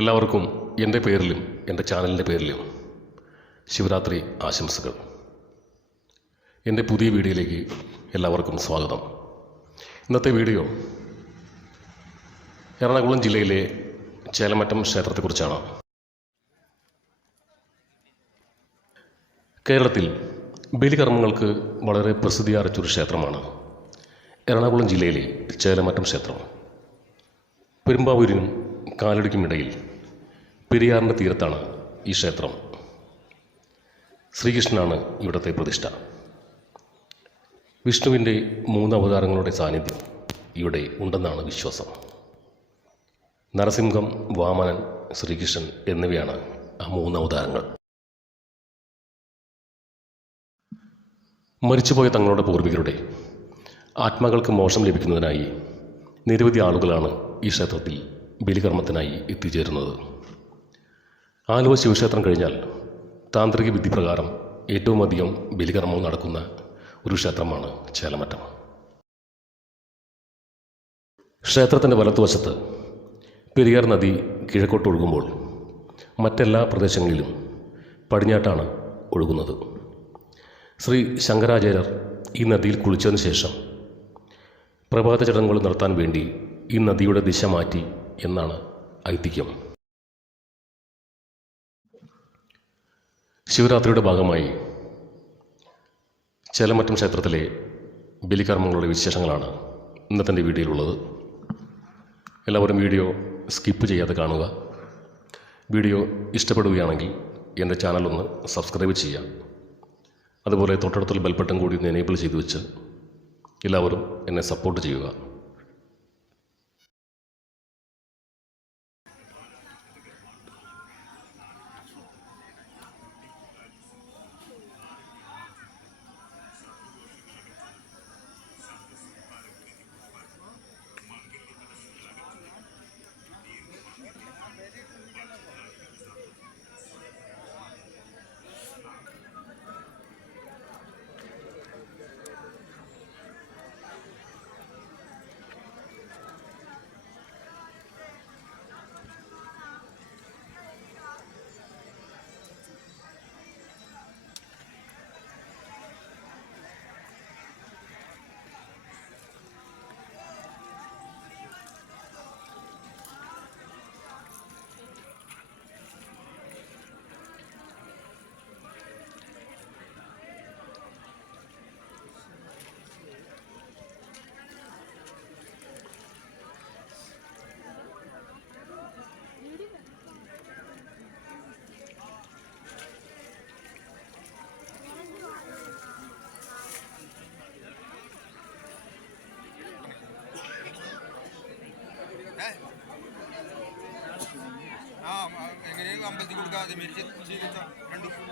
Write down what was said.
എല്ലാവർക്കും എന്റെ പേരിലും എന്റെ ചാനലിന്റെ പേരിലും ശിവരാത്രി ആശംസകൾ. എന്റെ പുതിയ വീഡിയോയിലേക്ക് എല്ലാവർക്കും സ്വാഗതം. ഇന്നത്തെ വീഡിയോ എറണാകുളം ജില്ലയിലെ ചേലമറ്റം ക്ഷേത്രത്തെക്കുറിച്ചാണ്. കേരളത്തിൽ ബലികർമ്മങ്ങൾക്ക് വളരെ പ്രസിദ്ധി ആർച്ചൊരു ക്ഷേത്രമാണ് എറണാകുളം ജില്ലയിലെ ചേലമറ്റം ക്ഷേത്രം. പെരുമ്പാവൂരിനും കാലടിക്കും ഇടയിൽ പെരിയാറിന്റെ തീരത്താണ് ഈ ക്ഷേത്രം. ശ്രീകൃഷ്ണനാണ് ഇവിടുത്തെ പ്രതിഷ്ഠ. വിഷ്ണുവിന്റെ മൂന്ന് അവതാരങ്ങളുടെ സാന്നിധ്യം ഇവിടെ ഉണ്ടെന്നാണ് വിശ്വാസം. നരസിംഹം വാമനൻ ശ്രീകൃഷ്ണൻ എന്നിവയാണ് ആ മൂന്ന് അവതാരങ്ങൾ. മരിച്ചുപോയ തങ്ങളുടെ പൂർവികരുടെ ആത്മാക്കൾക്ക് മോക്ഷം ലഭിക്കുന്നതിനായി നിരവധി ആളുകളാണ് ഈ ക്ഷേത്രത്തിൽ ബലികർമ്മത്തിനായി എത്തിച്ചേരുന്നത്. ആലുവ ശിവക്ഷേത്രം കഴിഞ്ഞാൽ താന്ത്രിക വിധി പ്രകാരം ഏറ്റവും അധികം ബലികർമ്മം നടക്കുന്ന ഒരു ക്ഷേത്രമാണ് ചേലമറ്റം. ക്ഷേത്രത്തിന്റെ വലത്തുവശത്ത് പെരിയാർ നദി കിഴക്കോട്ട് ഒഴുകുമ്പോൾ മറ്റെല്ലാ പ്രദേശങ്ങളിലും പടിഞ്ഞാട്ടാണ് ഒഴുകുന്നത്. ശ്രീ ശങ്കരാചാര്യർ ഈ നദിയിൽ കുളിച്ചതിന് ശേഷം പ്രഭാത ചടങ്ങുകൾ നടത്താൻ വേണ്ടി ഈ നദിയുടെ ദിശ മാറ്റി എന്നാണ് ഐതിഹ്യം. ശിവരാത്രിയുടെ ഭാഗമായി ചേലമറ്റം ക്ഷേത്രത്തിലെ ബലികർമ്മങ്ങളുടെ വിശേഷങ്ങളാണ് ഇന്നത്തെ വീഡിയോയിലുള്ളത്. എല്ലാവരും വീഡിയോ സ്കിപ്പ് ചെയ്യാതെ കാണുക. വീഡിയോ ഇഷ്ടപ്പെടുകയാണെങ്കിൽ എന്റെ ചാനലൊന്ന് സബ്സ്ക്രൈബ് ചെയ്യുക. അതുപോലെ തൊട്ടടുത്തുള്ള ബെൽബട്ടൺ കൂടി ഒന്ന് എനേബിൾ ചെയ്തു വെച്ച് എല്ലാവരും എന്നെ സപ്പോർട്ട് ചെയ്യുക. ఇంకా అది మీరు చేత